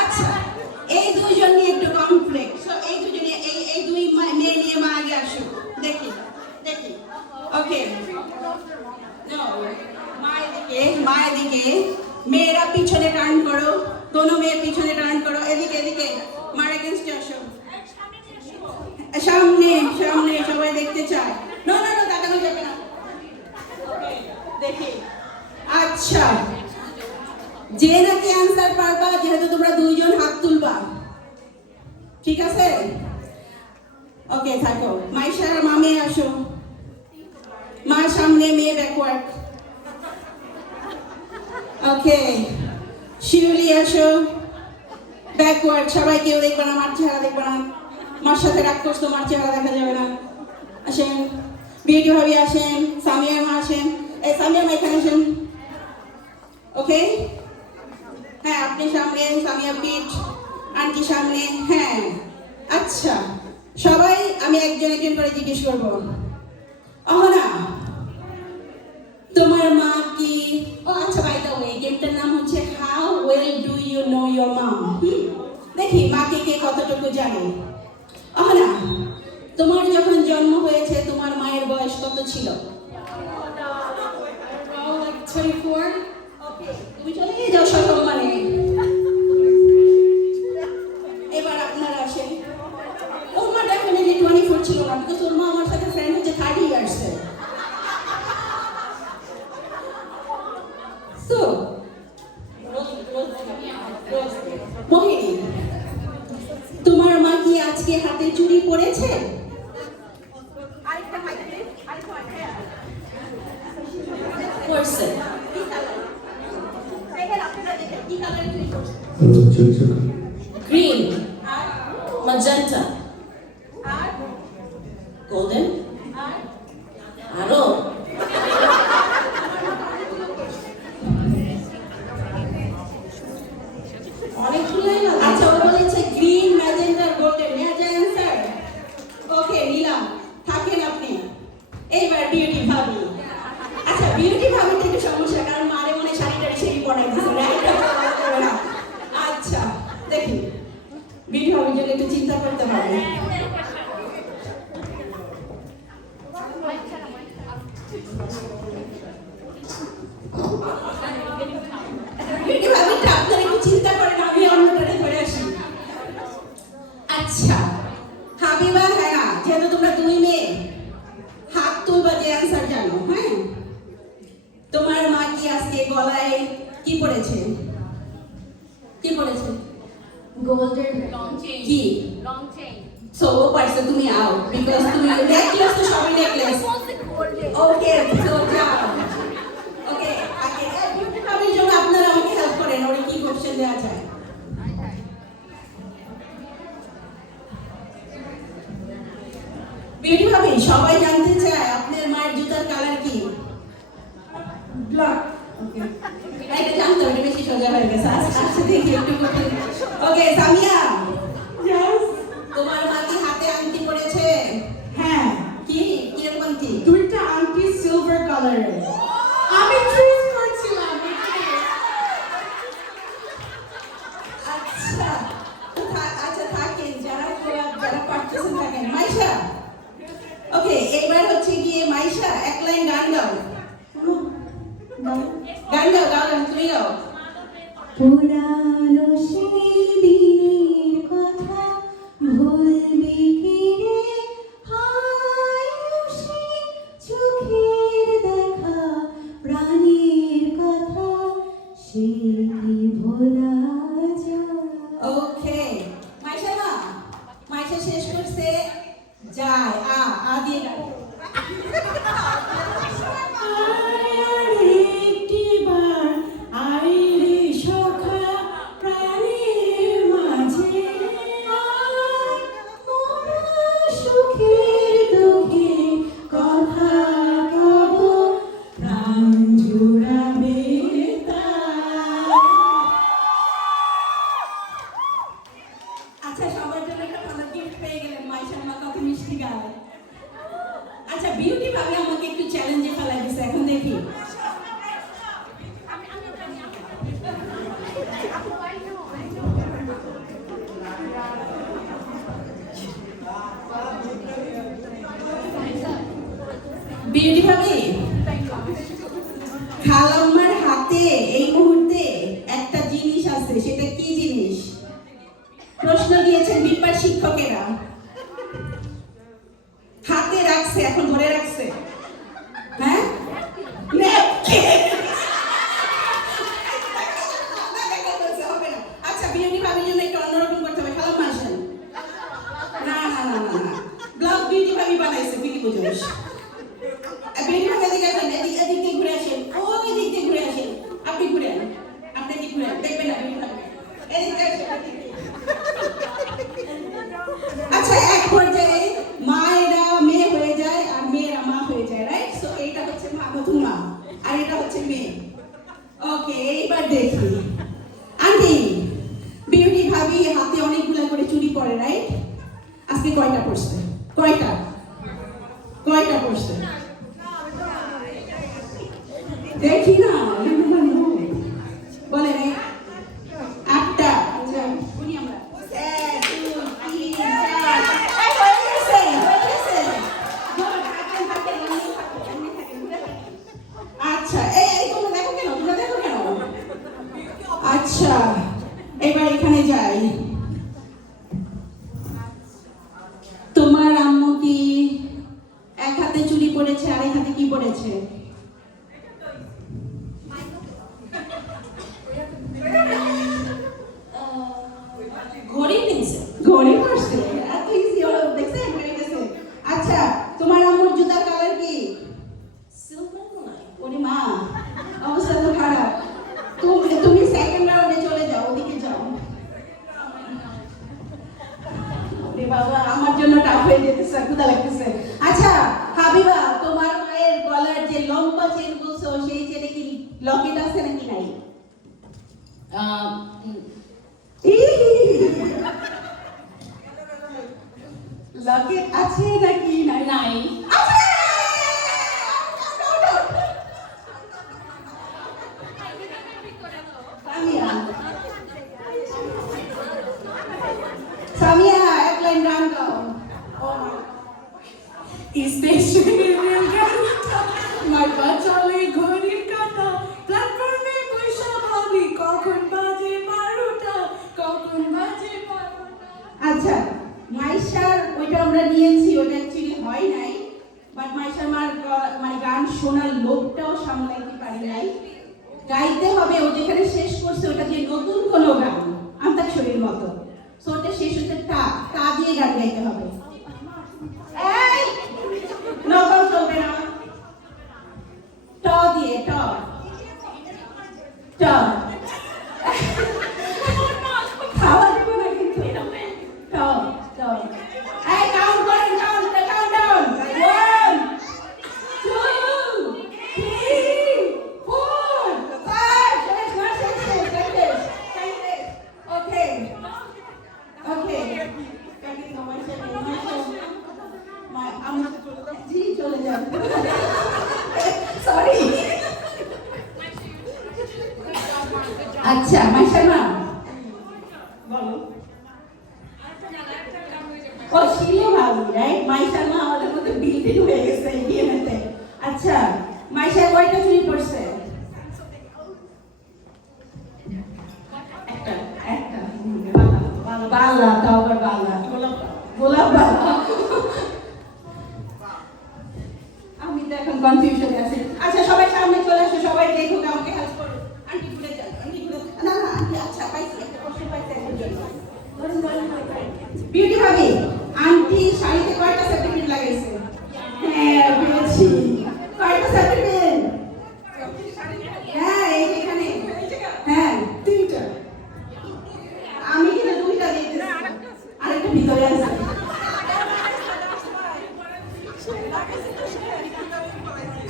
আচ্ছা, এই দুইজন নিয়ে একটু কমপ্লেক্স। এই দুজনে এই দুই মেয়ে নিয়ে মা আগে আসো, দেখি দেখি। ওকে, মায়ের দিকে, মেয়েরা পিছনে টার্ন করো, কোনো মেয়ে পিছনে টার্ন করো, এদিকে এদিকে, মার এগেইনস্টে আসো, সামনে সামনে, সবাই দেখতে চায়। না না না, তাকানো যাবে না। দেখি, আচ্ছা, যে নাকি অ্যান্সার পারবা, যেহেতু তোমরা দুইজন হাত তুলবা, ঠিক আছে? ওকে, থাকো। মাইশার মামে আসো, মার সামনে, মেয়ে ব্যাকওয়ার্ড। ওকে, শিউলি আসো, ব্যাকওয়ার্ড। সবাই কেউ দেখবে না, মার চেহারা দেখবে না। মার সাথে রাগ করছো, মার চেহারা দেখা যাবে না। আসেন, বিউটি ভাবি আসেন, সামিয়া মা আসেন। এই সামিয়া মা এখানে আসেন। ওকে, হ্যাঁ, আপনি সামনে, সামিয়া পিঠ, আন্টি সামনে। হ্যাঁ, আচ্ছা, সবাই আমি একজন একজন করে জিজ্ঞেস করবো। অহনা, তোমার মা কি? ও আচ্ছা, বাই দ্য ওয়ে, গেমটার নাম হচ্ছে how well do you know your mum. দেখি মাকে কে কতটুকু জানে। অহনা, তোমার যখন জন্ম হয়েছে তোমার মায়ের বয়স কত ছিল? 24। ওকে, তুমি চলে গিয়ে যাও সসম্মানে। এবার আপনারা আসেন। ওর মা ডেফিনেটলি 24 ছিল না, বিকজ ওর মা আমার সাথে ফ্রেন্ড হচ্ছে 30 ইয়ার্সে। সো মোহিনী, তোমার মা কি আজকে হাতে চুড়ি পরেছে? পরছে। গ্রিন, ম্যাজেন্টা, গোল্ডেন, আরো অনেকগুলোই না। আচ্ছা, ও বলেছে গ্রিন, ম্যাজেন্টা, গোল্ডেন। অ্যান্সার। ওকে, নিলাম, থাকেন আপনি। এইবার বিউটি ভাবি। আচ্ছা, বিউটি ভাবি থেকে সমস্যা, কারণ মারে মনে শাড়ি টাড়ি সেই পড়াই দিচ্ছে, রাইট? আচ্ছা, দেখি, বিউটি ভাবির জন্য একটু চিন্তা করতে হবে। বিউটি ভাবিটা আপনারা একটু চিন্তা করেন, আমি অন্যটারে ধরে আসি। আচ্ছা, হাবিবা, হ্যাঁ, যেহেতু তোমরা দুই মেয়ে, হাত তুলবা যে অ্যান্সার জানো। হ্যাঁ, তোমার মা কি আজকে গলায় কি পরেছে? কি পরেছে? Golden long chain. কি লং চেইন? সো ও পারছে, তুমি আউট, বিকজ তুমি নেকলেস তো সবাই নেকলেস। ওকে, সো যাও। ওকে, আগে বিউটি ভাবির জন্য আপনারা আমাকে হেল্প করেন, ওরে কি কোশ্চেন দেওয়া যায়? বিউটি ভাবি, সবাই জানতে চায় আপনার মায়ের জুতার কালার কি? ব্ল্যাক। ওকে, এটা জানতে হবে, বেশি সোজা হয়ে গেছে। আচ্ছা, দেখি একটু কঠিন। ওকে, সামিয়া, তোমার মা কি হাতে আংটি পরেছে? হ্যাঁ, কি কিরকম আংটি? দুইটা আংটি সিলভার কালারের। আমি চুজ করছিলাম। আচ্ছা, আচ্ছা, থাকেন, যারা পারতেছেন থাকেন। মাইশা, ওকে, এবার হচ্ছে গিয়ে মাইশা এক লাইন গান গাও। গান গাও, গাও, তুমি গাও। পুরানো সেই দিনের কথা ভুলবি কি রে, হায় সেই চোখের দেখা, প্রাণের কথা সে কি ভোলা যায়? ওকে, মাইশা না, মাইশা শেষ করছে যায়, আ দিয়ে গাও। আচ্ছা, সবার জন্য একটা ভালো গিফট পেয়ে গেলেন। মাইশার মা কত মিষ্টি গায়। আচ্ছা, বিউটি ভাবে আমাকে একটু চ্যালেঞ্জে ফেলাই দিছে, এখন দেখি বিউটি ভাবি, খালাম্মার হাতে এই মুহূর্তে একটা জিনিস আছে, সেটা কি জিনিস? প্রশ্ন দিয়েছেন বিপার শিক্ষকেরা। হাতে রাখছে, এখন ধরে রাখছে। হ্যাঁ, আচ্ছা বিউটি ভাবির জন্য একটু অন্যরকম করতে হবে। খালাম্মা আসেন। না না না না না, ব্লগ বিউটি ভাবি বানাইছে, বিউটি বুঝোস। বিউটি ভাবি এদিকে আসেন, এদিক দিয়ে ঘুরে আসেন, ওই দিক দিয়ে ঘুরে আসেন। আপনি ঘুরেন, আপনি কি ঘুরেন, দেখবেন না বিউটি ভাবি। এদিক দিয়ে আসেন, এদিক দিয়ে। আচ্ছা, এক পর্যায়ে মায়েরা মেয়ে হয়ে যায় আর মেয়েরা মা হয়ে যায়, রাইট? সো এইটা হচ্ছে মা, নতুন মা, আর এটা হচ্ছে মেয়ে। ওকে, এইবার দেখি আন্টি, বিউটি ভাবি হাতে অনেকগুলা করে চুড়ি পরে, রাইট? আজকে কয়টা পড়ছে? কয়টা কয়টা পড়ছে? দেখি না, বলেন। আটটা। আচ্ছা, শুনি আমরা। এক, দুই, তিন, চার। এই, হয়ে গেছে, হয়ে গেছে। Good, থাকেন, থাকেন, এমনি থাকেন, এমনি থাকেন, ঘুরে থাকেন। আচ্ছা, এই তোমরা দেখো কেন, তোমরা দেখো কেন? আচ্ছা, এবার এখানে যাই। তোমার আম্মু কি এক হাতে চুড়ি পরেছে আর এক হাতে কি পরেছে? ঘড়ি কিনছে, ঘড়ি পরছে। এত ইজি হলো, দেখছেন? হয়ে গেছে। আচ্ছা, তোমার আম্মুর জুতার কালার কি? সিলভার নয়। ওরে মা, অবস্থা তো খারাপ। তুমি সেকেন্ড রাউন্ডে চলে যাও, ওদিকে যাও। ওরে বাবা, আমার জন্য টাফ হয়ে যেতেছে, ক্ষুধা লাগতেছে। আচ্ছা হাবিবা, তোমার মায়ের গলার যে লম্বা চেন বলছো, সেই চেনে কি লকেট আছে নাকি নাই? লকেট আছে নাকি নাই? নাই। সামিয়া, সামিয়া, এক লাইন গান গাও। স্টেশনে রেলগাড়িটা, মাইপা চলে ঘড়ির কাঁটা, প্ল্যাটফর্মে বৈশা ভাবি কখন বাজে 12টা, কখন বাজে 12টা। আচ্ছা, মাইশার ওইটা আমরা নিয়েছি, ওটা অ্যাকচুয়ালি হয় নাই, বাট মাইশার মার মানে গান শোনার লোভটাও সামলাইতে পারি নাই। গাইতে হবে, ও যেখানে শেষ করছে ওটা যে নতুন কোনো গান, আন্তাক্ষরীর মতো। সো ওটা শেষ হচ্ছে টা দিয়ে গান গাইতে হবে। এই নকল চলবে না, ট দিয়ে, ট ট। খাওয়া দেবো না কিন্তু। ট ট। এই কাউন্ট করেন, কাউন্ট ডাউন। 1 2 3 4 5 শেষ, না শেষ, শেষ। ওকে ওকে, জি চলে যান, সরি। আচ্ছা মাইশার মা বলো। ও শিলে ভাবি, রাইট? মাইশার মা আমাদের মধ্যে বিল্ডিং হয়ে গেছে ডিএনএতে। আচ্ছা, মাইশা কয়টা চুরি পড়ছে? একটা, একটা। বালা, তাও আবার বালা, গোলাপ বালা। আমি তো এখন কনফিউশনে আছি। আচ্ছা সবাই সামনে চলে আসো, সবাই দেখুক, আমাকে হেল্প করো। আন্টি ঘুরে যান, আন্টি ঘুরে, না না আন্টি, আচ্ছা পাইছি, একটা প্রশ্ন পাইছি এর জন্য। বিউটি ভাবি, আন্টি শাড়িতে কয়টা সেপ্টিপিন লাগাইছে? হ্যাঁ পেয়েছি। কয়টা সেপ্টিপিন? হ্যাঁ এই এখানে, হ্যাঁ 3টা। আমি কিন্তু 2টা দিতেছি, আরেকটা ভিতরে আছে।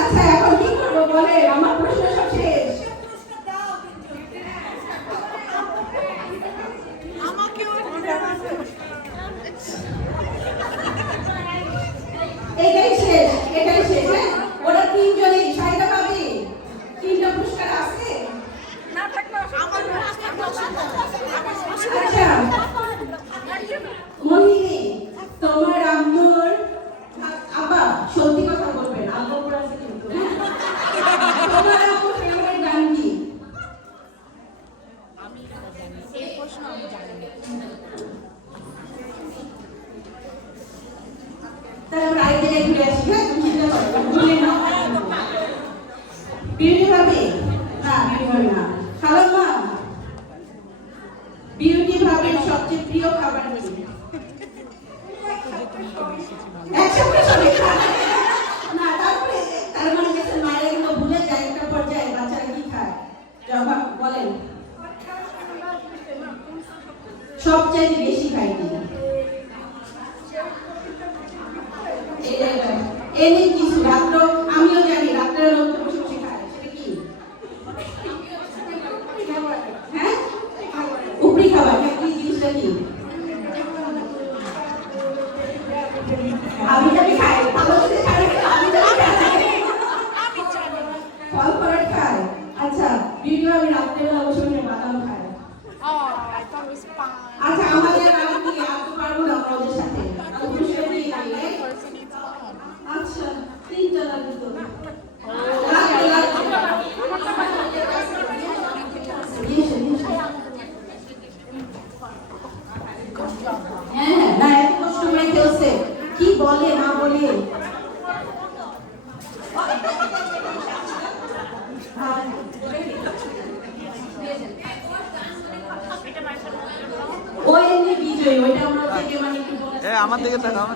আচ্ছা এখন কি করবো বলে, আমার প্রশ্ন সব শেষ। এটাই শেষ, এটাই শেষ। হ্যাঁ, ওরা 3 জনই শাড়িটা পাবে, 3টা পুরস্কার আছে। আচ্ছা মহি ঘুরে আসি, হ্যাঁ তুমি চিন্তা করো না, ভুলে না। বিউটি ভাবি না, বিউটি ভাবি না, হ্যালো মা, বিউটি ভাবির সবচেয়ে প্রিয় খাবার কি? একসাথে সবাই খায়। না, তারপরে তার মানে গেছে মায়ের এগুলো ভুলে যায়, একটা পর্যায়ে বাচ্চারা কি খায় জবাব বলেন। সবচেয়ে বেশি খাই কি? এনে কিছু রাত্র আমিও জানি রাত্রে লোক বসে বসে খায়, সেটা কি? হ্যাঁ, উপরি খাবার, হ্যাঁ, কি জিনিসটা কি? আমি যাবি খাই, ভালো করে খাই, আমি যাবি খাই, ফল ফলাট খায়। আচ্ছা, বিউটি ভাবি রাত্রেবেলা বসে বসে বাদাম খায়। আচ্ছা, আমাদের আমি কি আসতে পারবো না আমাদের সাথে? আমি বসে বসে খাই, right? আচ্ছা, তিনটা লাগবে তো। লাগবে, লাগবে। হ্যাঁ হ্যাঁ, না এত কষ্ট করে খেলছে, কি বলে না বলে। ওই এমনি বিজয়ী, ওইটা আমরা থেকে মানে একটু আমার দিকে তাকাও।